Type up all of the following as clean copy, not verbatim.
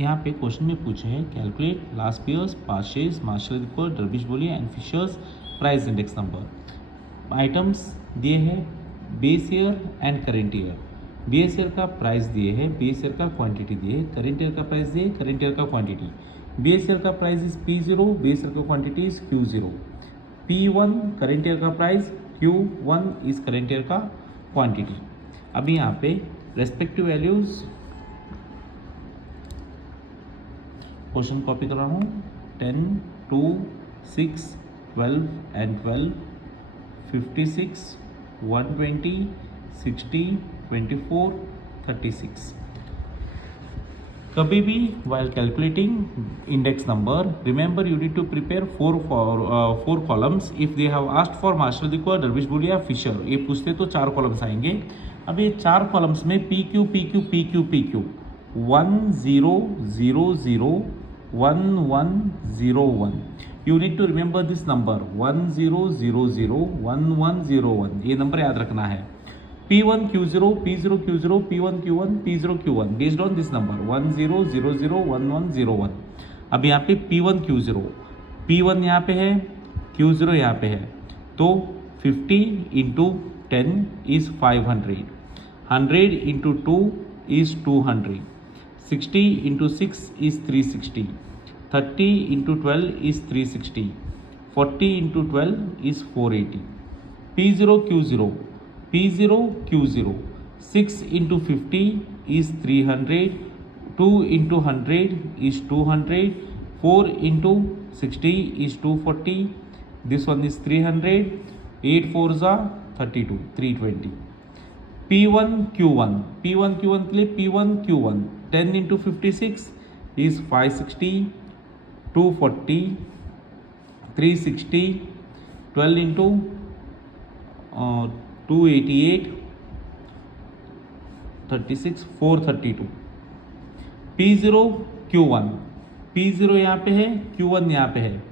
यहाँ पे क्वेश्चन में पूछे हैं calculate Laspeyres Paasche's Marshall record Dorbish Bowley and Fisher's price index number. Items दिए हैं base year and current year. Base year का प्राइस दिए हैं, बेस ईयर का क्वांटिटी दिए, करेंट ईयर का प्राइस दिए, करेंट ईयर का क्वांटिटी। बेस ईयर का price is P0, base year का quantity is Q0। P1 current year का price, Q1 is current year का क्वांटिटी। अभी यहाँ पे रेस्पेक्टिव वैल्यूज क्वेश्चन कॉपी कर रहा हूँ। 10, 2, 6, 12 एंड 12, 56, 120, 60, 24, 36। कभी भी while calculating index number, remember you need to prepare four columns. If they have asked for Marshall Dicot, Dervish Boulia, Fisher, ये पूछते तो 4 कॉलम्स आएंगे। अब ये 4 कॉलम्स में PQ PQ PQ PQ 1 0 0 0 1 1 0 1। You need to remember this number 1 0 0 0 1 1 0 1। ये number याद रखना है। P1 Q0 P0 Q0 P1 Q1 P0 Q1 based on this number 10 00 11 01। अब यहाँ पे P1 Q0, P1 यहाँ पे है, Q0 यहाँ पे है, तो 50 into 10 is 500, 100 into 2 is 200, 60 into 6 is 360, 30 into 12 is 360, 40 into 12 is 480। P0 Q0 P0 Q0 6 into 50 is 300, 2 into 100 is 200, 4 into 60 is 240, this one is 300, 8 4s are 32, 320। P1 Q1 P1 Q1 के लिए P1 Q1 10 into 56 is 560, 240, 360, 12 into 288, 36, 432। P0 Q1 P0 यहाँ पे है, Q1 यहाँ पे है।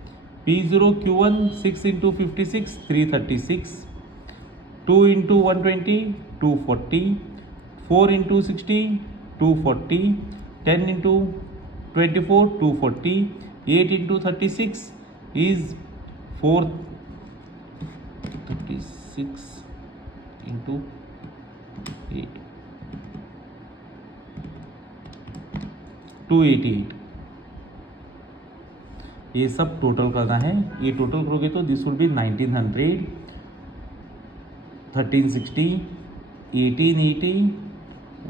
P0 Q1 6 into 56 336, 2 into 120 240, 4 into 60 240, 10 into 24 240, 8 into 36 is 436 into 8 288। ये सब टोटल करना है। ये टोटल करोगे तो दिस विल बी 1900, 1360, 1880,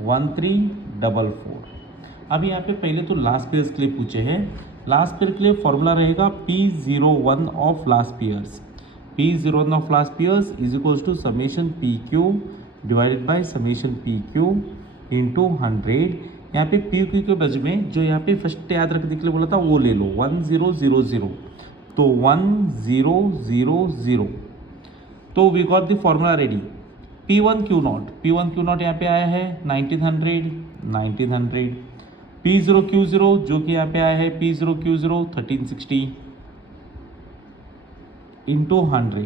1344। अब यहाँ पे पहले तो लास्ट पेयर्स के लिए पूछे हैं। लास्ट पेयर के लिए फॉर्मूला रहेगा P01 of last pairs. P01 of last pairs is equals to summation PQ divided by summation PQ into 100। यहाँ पे PQ के बज में जो यहाँ पे फर्स्ट याद रखने के लिए बोला था वो ले लो 1000, तो 1000। तो we got the formula ready. P1 Q0 यहाँ पे आया है 1900। P0 Q0 जो कि यहाँ पे आया है P0 Q0 1360 into 100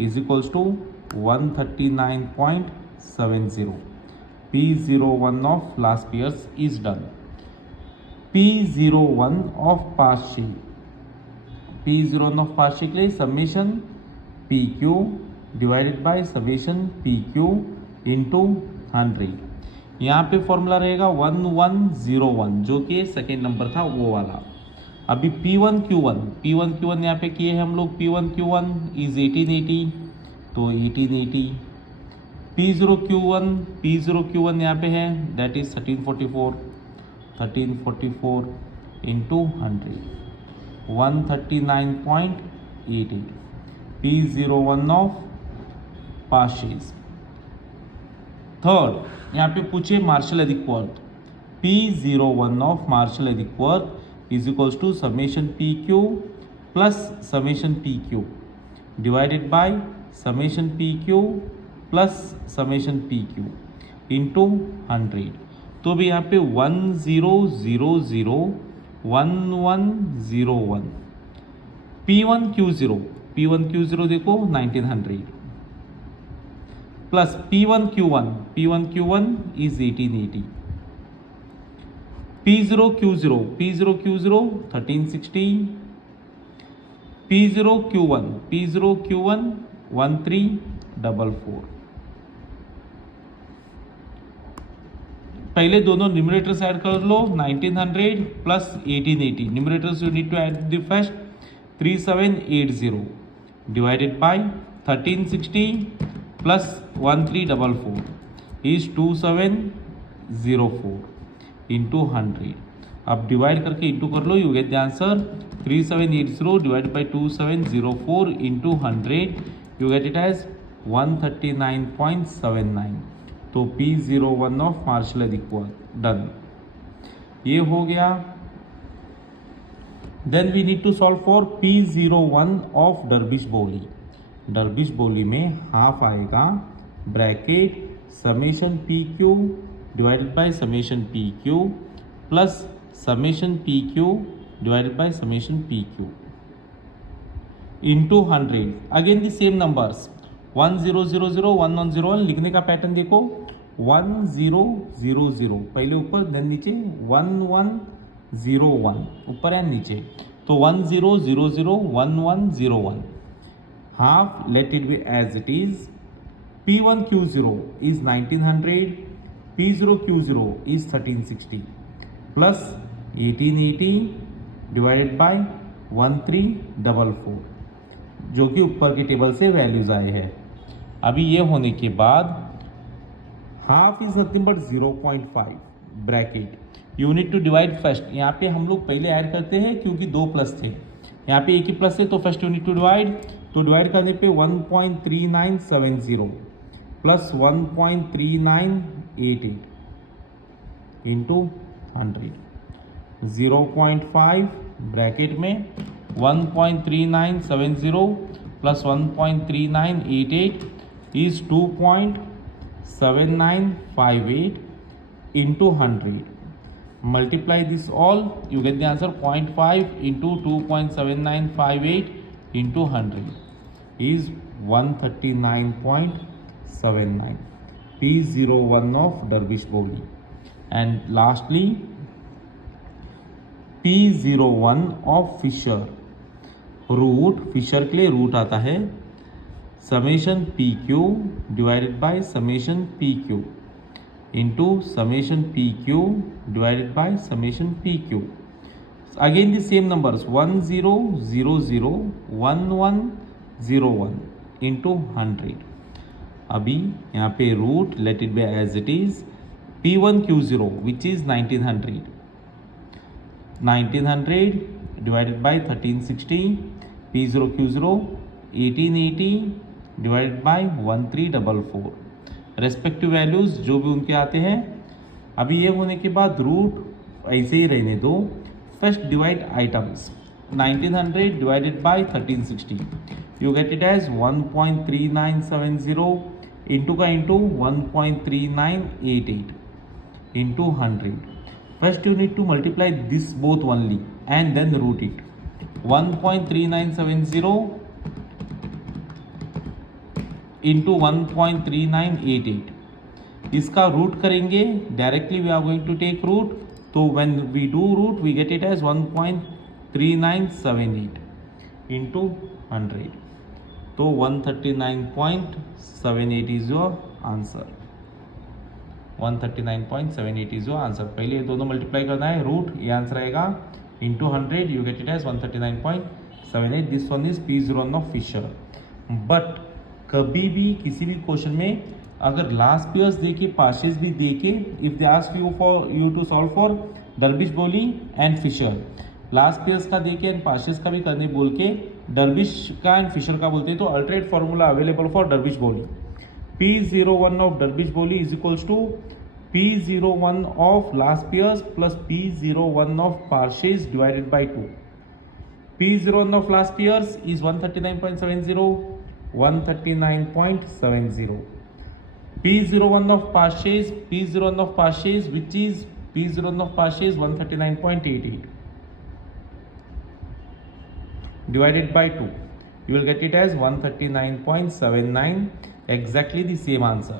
is equals to 139.70। P01 of last years is done. P01 of partial के लिए summation PQ divided by summation PQ into 100। यहाँ पे फॉर्मूला रहेगा 1101 जो कि सेकेंड नंबर था वो वाला। अभी P1 Q1 यहाँ पे किए हैं हम लोग। P1 Q1 इज 1880, तो 1880। P0 Q1 यहाँ पे है that is 1344 into 100 139.88। P01 of Paasche's. Third यहाँ पे पूछे Marshall Edgeworth. P01 of Marshall Edgeworth is equals to summation PQ plus summation PQ divided by summation PQ plus summation PQ into 100। तो भी यहाँ पे 1000 1101। P1 Q0 देखो 1900 plus P1 Q1 is 1880 P0 Q0 1360, P0 Q1 1344। पहले दोनों numerators add कर लो, 1900 plus 1880, numerators you need to add the first 3780 divided by 1360 plus 1344 is 2704 into 100। अब डिवाइड करके इंटू कर लो, you get the answer 3780 divided by 2704 into 100, you get it as 139.79। तो P01 of martial अधिकवाद done, ये हो गया। Then we need to solve for P01 of Dorbish Bowley. Dorbish Bowley में half आएगा bracket summation PQ divided by summation PQ plus summation PQ divided by summation PQ into 100। Again the same numbers 1000 1101 लिखने का pattern देखो, 1000 पहले ऊपर then नीचे 1101 ऊपर and नीचे, तो 1000 1101 half let it be as it is. P1 Q0 is 1900, P0 Q0 is 1360 plus 1880 divided by 1344 जो कि ऊपर के टेबल से वैल्यूज आए हैं। अभी ये होने के बाद half is nothing but 0.5 bracket, you need to divide first. यहाँ पे हम लोग पहले ऐड करते हैं क्योंकि दो प्लस थे, यहाँ पे एक ही प्लस है तो first you need to divide. तो डिवाइड करने पे 1.3970 प्लस 1.3988 इंटू 100, 0.5 ब्रैकेट में 1.3970 plus 1.3988 is 2.7958 into 100. Multiply this all, you get the answer 0.5 into 2.7958 into 100 is 139.79. P01 of Dervish Boli. And lastly P01 of Fisher. Root Fisher के लिए root आता है summation PQ divided by summation PQ into summation PQ divided by summation PQ। Again the same numbers 1000 1101 into 100। अभी यहाँ पे root let it be as it is P1 Q0 which is 1900 divided by 1360, P0 Q0 1880 divided by 1344 respective values जो भी उनके आते हैं। अभी ये होने के बाद रूट ऐसे ही रहने दो। First divide items 1900 divided by 1360, you get it as 1.3970 into का into 1.3988 into 100। First you need to multiply this both only and then root it. 1.3970 into 1.3988, इसका रूट करेंगे directly, we are going to take root, तो when we do root we get it as 1.3978 into 100, तो 139.78 is your answer. 139.78 is your answer. पहले ये दोनों multiply करना है, root ये आंसर आएगा into 100, you get it as 139.78। This one is P01 of Fisher. But कभी भी किसी भी क्वेश्चन में अगर लास्ट पेयर्स देके पार्शियस भी देके, if they ask you to solve for Dorbish Bowley and Fisher, last pairs का देके एंड पार्शियस का भी करने बोल के डर्बिश का एंड फिशर का बोलते हैं, तो alternate formula available for Dorbish बोली। P01 of Dervish Boli is equals to P01 of last pairs plus P01 of partials divided by 2. P01 of last pairs is 139.70, 139.70. P01 of partials which is P01 of partials 139.88 divided by 2. You will get it as 139.79. Exactly the same answer.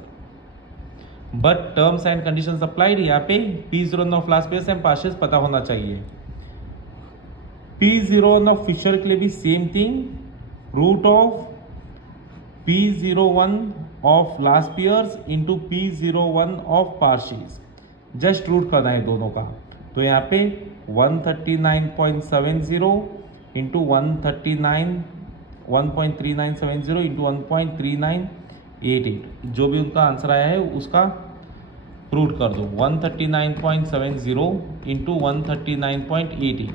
But terms and conditions applied, यहाँ पे P01 of last pairs and Paasche's पता होना चाहिए। P01 of Fisher के लिए भी same thing, root of P01 of last pairs into P01 of Paasche's, just root करना है दोनों का। तो यहाँ पे 139.70 इंटू 139 इंटू 1.3988, जो भी उनका आंसर आया है उसका रूट कर दो। 139.70 इंटू 139.88,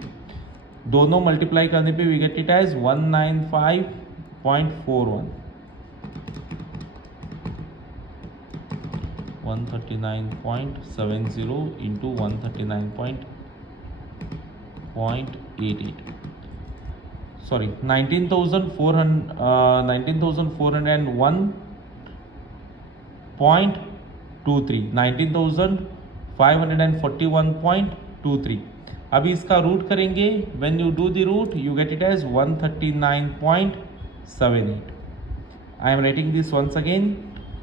दोनों मल्टीप्लाई करने पे we get it as 195.41। 139.70 into 139.88, sorry 19,401.23, 19,541.23। अभी इसका रूट करेंगे, when you do the root you get it as 139.78। I am writing this once again,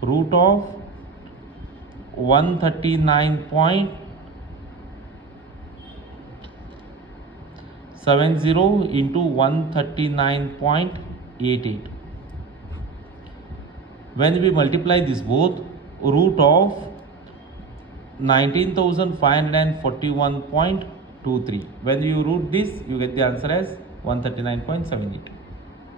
root of 139.70 into 139.88. When we multiply this both, root of 19,541.23. When you root this, you get the answer as 139.78.